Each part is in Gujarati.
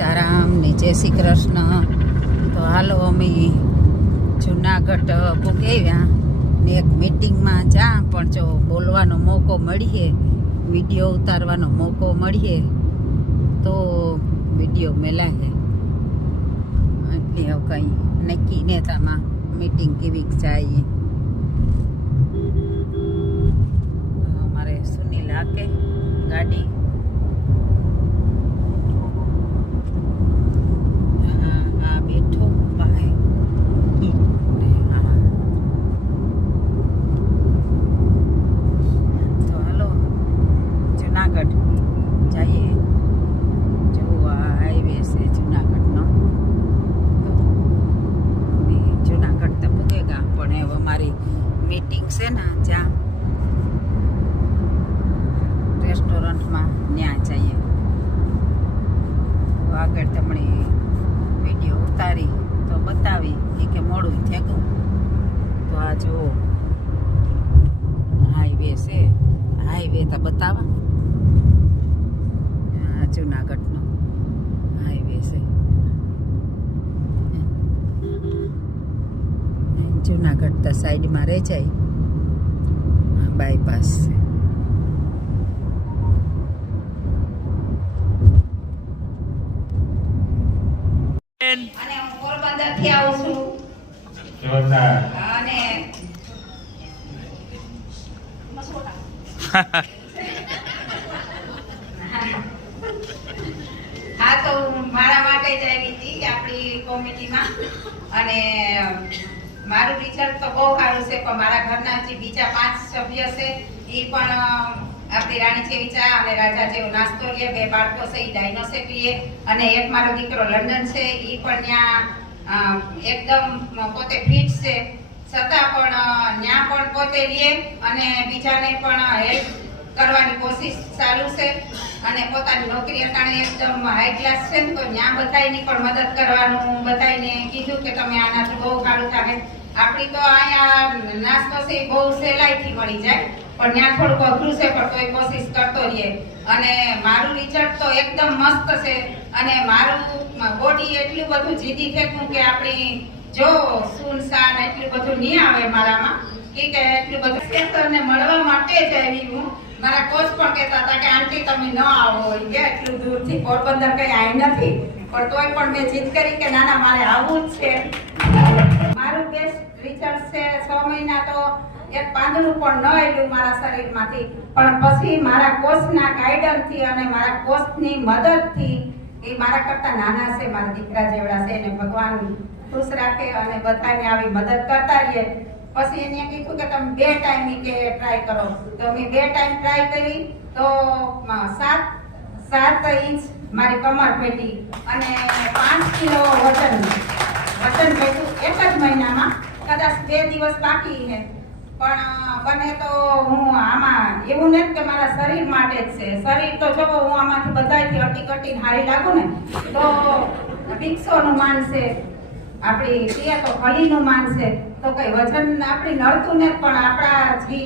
સીતારામ ને જય શ્રી કૃષ્ણ. તો હાલો અમે જુનાગઢ પૂગ્યા ને એક મીટિંગમાં જા પણ જો બોલવાનો મોકો મળીએ, વિડીયો ઉતારવાનો મોકો મળીએ તો વિડીયો મેલાય. એટલે હવે કંઈ નક્કી નેતામાં મીટિંગ કેવી જાય. અમારે સુનિલ હાકે ગાડી. બેઠો ભાઈ તો હાલો જુનાગઢ જઈએ. જો આ હાઈવે છે જુનાગઢનો. તો જુનાગઢ તો પૂગેગા પણ હવે અમારી મીટિંગ છે ને જ્યાં રેસ્ટોરન્ટમાં ત્યાં જઈએ. આગળ તમને વિડીયો ઉતારી તો બતાવી કે મોડું થયું. તો આ જો હાઈવે છે, હાઈવે તો બતાવા. જુનાગઢનો હાઈવે છે. જુનાગઢ તો સાઈડમાં રહી જાય, બાયપાસ છે. અને હું પોરબંદર થી આવું છું. અને હા તો મારા માટે જ આવી હતી આપણી કોમિટીમાં. અને મારું રિઝલ્ટ તો બહુ સારું છે, પણ મારા ઘરના હજી બીજા 5 સભ્ય છે. એ પણ આપણી રાણી જેવી ચા અને રાજા જેવો નાસ્તો લે. 2 બાળકો છે, એ ડાયનોસેક લે. અને એક મારો દીકરો લંડન છે, એ પણ ત્યાં એકદમ પોતે ફિટ છે, છતાં પણ ત્યાં પણ પોતે લે અને બીજાને પણ હેલ્પ કરવાની કોશિશ ચાલુ છે. અને પોતાની નોકરી અટાણે એકદમ હાઈ ક્લાસ છે ને, તો ત્યાં બધાની પણ મદદ કરવાનું બધાને કીધું કે તમે આનાથી બહુ સારું થાય. આપણી તો અહીંયા નાસ્તો છે બહુ સહેલાઈથી મળી જાય, પણ ત્યાં થોડુંક અઘરું છે, પણ તોય કોશિશ કરતો રહીએ. અને મારું રિઝલ્ટ તો એકદમ મસ્ત છે. અને મારું બોડી એટલું બધું જીદી ફેંકું કે આપણી જો સુનસાન એટલું બધું નહીં આવે મારામાં કે એટલું બધું. સ્પેશરને મળવા માટે જ આવી હું. મારા કોચ પણ કહેતા હતા કે આંટી તમે ન આવો, કે એટલું દૂરથી પોરબંદર કઈ આવી નથી, પણ તોય પણ મેં જીદ કરી કે ના ના મારે આવવું જ છે. મારું બેસ્ટ રિઝલ્ટ છે. 6 મહિના તો એક પાંદડું પણ ન આવ્યું મારા શરીરમાંથી, પણ પછી મારા કોચના ગાઈડન્સથી અને મારા કોચની મદદથી, એ મારા કરતા નાના છે, મારા દીકરા જેવડા છે, એને ભગવાન ખુશ રાખે અને બધાને આવી મદદ કરતા રહીએ. પછી એને કીધું કે તમે 2 ટાઈમ કે ટ્રાય કરો. તો મેં 2 ટાઈમ ટ્રાય કરી તો 7 ઇંચ મારી કમર ઘટી અને 5 કિલો વજન ઘટ્યું એક જ મહિનામાં. કદાચ 2 દિવસ બાકી છે, પણ બને તો હું આમાં એવું નથી કે મારા શરીર માટે જ છે. શરીર તો જો હું આમાંથી બધાયથી અટી હારી લાગુ ને તો વિકસોનું માન છે, આપણી કહીએ તો હલીનું માન છે. તો કઈ વજન આપણી નડતું ને, પણ આપણા જે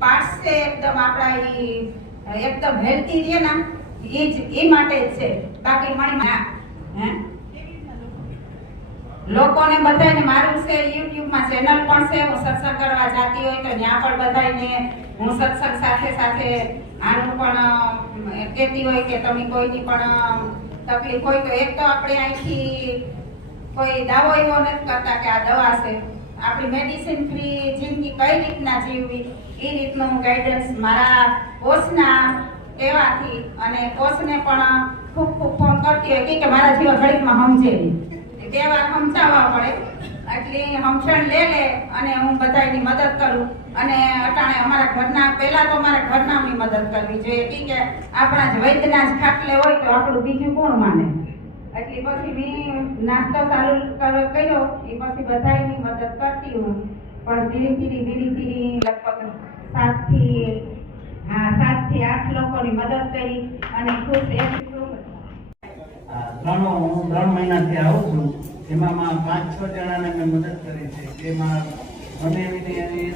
પાર્ટ્સ છે એકદમ આપણા એકદમ હેલ્ધી રહે ને, એ માટે જ છે. બાકી મણી હે લોકોને બધાને મારું છે યુટ્યુબમાં ચેનલ પણ છે. હું સત્સંગ કરવા જાતી હોય તો ત્યાં પણ બધાને હું સત્સંગ સાથે સાથે આનું પણ કહેતી હોય કે તમે કોઈની પણ તકલીફ હોય તો એક તો આપણે અહીંથી કોઈ દાવો એવો નથી કરતા કે આ દવા છે. આપણી મેડિસિન ફ્રી જિંદગી કઈ રીતના જીવવી એ રીતનું ગાઈડન્સ મારા કોચના કહેવાથી, અને કોચને પણ ખૂબ ખૂબ ફોન કરતી હોય કે મારા જેવા ઘડીકમાં સમજે નહીં, 2 વાર સમજાવવા પડે. એટલી સમજણ લે અને હું બધાની મદદ કરું. અને અટાણે અમારા ઘરના, પહેલા તો મારા ઘરનાની મદદ કરવી જોઈએ કે આપણા જ વૈદ્યના જ ખાટલે હોય તો આપણું બીજું કોણ માને. એટલે પછી મેં નાસ્તો ચાલુ કર્યો. એ પછી બધાની મદદ કરતી હું, પણ ધીરે ધીરે લગભગ 7 થી 8 લોકોની મદદ કરી અને ખુશ એક હું 3 મહિનાથી આવું છું. એમાં 5-6 જણાને મેં મદદ કરી છે. એમાં મને એવી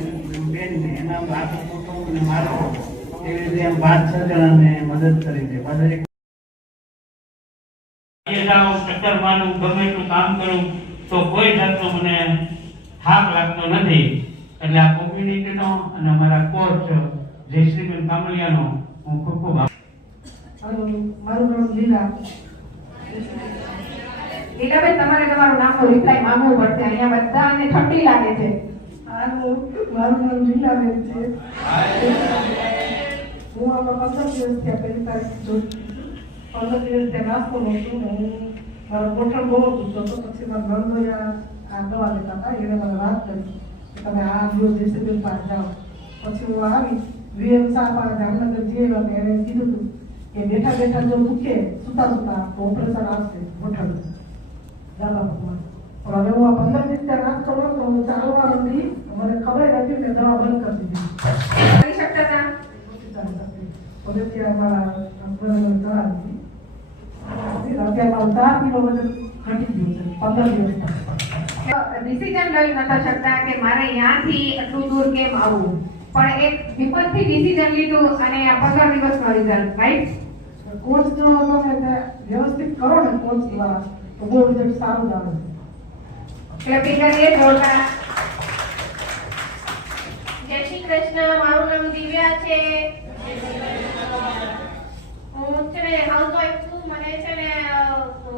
બેનને એના આખું કુટુંબને મારો એવી રીતે 5-6 જણાને મદદ કરી છે. જાઉં, ચક્કર મારું, ગમે એટલું કામ કરું તો કોઈ જાતનો મને થાક લાગતો નથી. એટલે આ કોમ્યુનિટીનો અને અમારા કોચ જયશ્રીબેન કામલિયાનો હું ખૂબ ખૂબ મારું નામ લીલા. લીલાબેન, તમારે તમારું નામનો રિપ્લાય માંગવું પડશે. અહીંયા બધાને ઠંડી લાગે છે. મારું નામ લીલાબેન છે. હું આમાં 15 દિવસથી પહેલી તારીખ જોઈ 15 દિવસથી નાસ્તો લઉં છું. હું મારો ગોઠણ બહુ હતું તો પછી મારા નણંદોએ આ દવા લેતા હતા. એને મને વાત કરી કે તમે આ દિવસ જયશ્રીબેન પાસે જાઓ. પછી હું આવી વીએમ શાહ પાસે જામનગર જઈ અને એને કીધું હતું કે બેઠા બેઠા જો દુખે સુતા સુતા તો ઓપરેશન આવશે ગોઠણ દાદા ભગવાન. પણ હવે હું આ 15 દિવસથી નાસ્તો લઉં તો હું ચાલવા નથી. મને ખબર નથી કે દવા બંધ કરી દીધી. કરી શકતા હતા? પછી ત્યાં મારા હસબન્ડને કરાવી અત્યારે મારું 4 કિલો વજન ઘટી ગયું છે 15 દિવસમાં. ડિસિઝન લઈ નતા શકતા કે મારે અહીંયાથી એટલું દૂર કેમ આવવું, પણ એક વિપતથી ડિસિઝન લીધું અને આ 15 દિવસનો રિઝલ્ટ, રાઈટ? કોચ જો તમે વ્યવસ્થિત કરો ને કોચ દ્વારા તો બહુ રિઝલ્ટ સારું જ આવે છે. એટલે ફિંગર એ જોડતા. જય શ્રી કૃષ્ણ. મારું નામ દિવ્યા છે. હું છે ને હાઉસવાઈફ છું. મને છે ને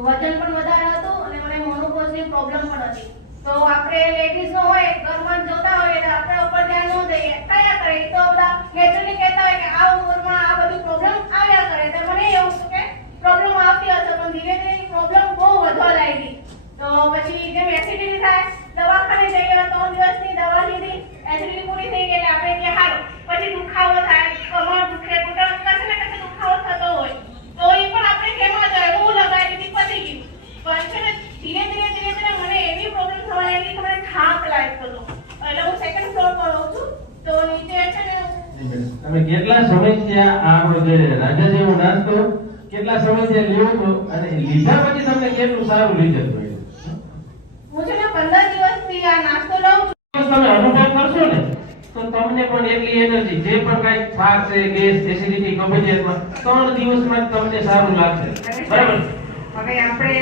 વજન પણ વધારે હતું અને મને મોનોપોઝની પ્રોબ્લેમ પણ હતી. તો આપણે લેડીઝ હોય ઘરમાં જોતા હોય તો આપણે ઉપર ધ્યાન ન દઈએ, કયા કરે તો બધા નેચરલી કહેતા હોય કે આ ઉંમરમાં આ બધી પ્રોબ્લેમ આવ્યા કરે. તો મને એવું હતું કે પ્રોબ્લેમ આવતી હશે, પણ ધીરે ધીરે પ્રોબ્લેમ બહુ વધવા લાગી. તો પછી જેમ એસિડિટી થાય, દવાખાને જઈએ 3 દિવસની દવા લીધી, એસિડિટી પૂરી થઈ ગઈ એટલે આપણે કે હાલો. પછી દુખાવો થાય, કમર દુખે, ઘૂંટણ કશે ને કશે દુખાવો થતો હોય તો એ પણ આપણે કેમાં જાય બહુ લગાવી દીધી, પતી ગયું. પણ છે ને ધીરે ધીરે મને એવી પ્રોબ્લેમ થવા લાગી કે મને થાક લાગતો હતો. એટલે હું સેકન્ડ ફ્લોર પર રહું છું તો નીચે છે ને તમે કેટલા સમયથી આ આપણો જે રાજા જેવો નાસ્તો કેટલા સમયથી લેવો છો અને લીધા પછી તમને કેટલું સારું રિઝલ્ટ મળ્યું? હું છે ને 15 દિવસથી આ નાસ્તો લઉં છું. તમે અનુભવ કરશો ને તો તમને પણ એટલી એનર્જી જે પણ કઈ થાક છે, ગેસ, એસિડિટી, કબજિયાતમાં 3 દિવસમાં જ તમને સારું લાગશે. બરાબર? હવે આપણે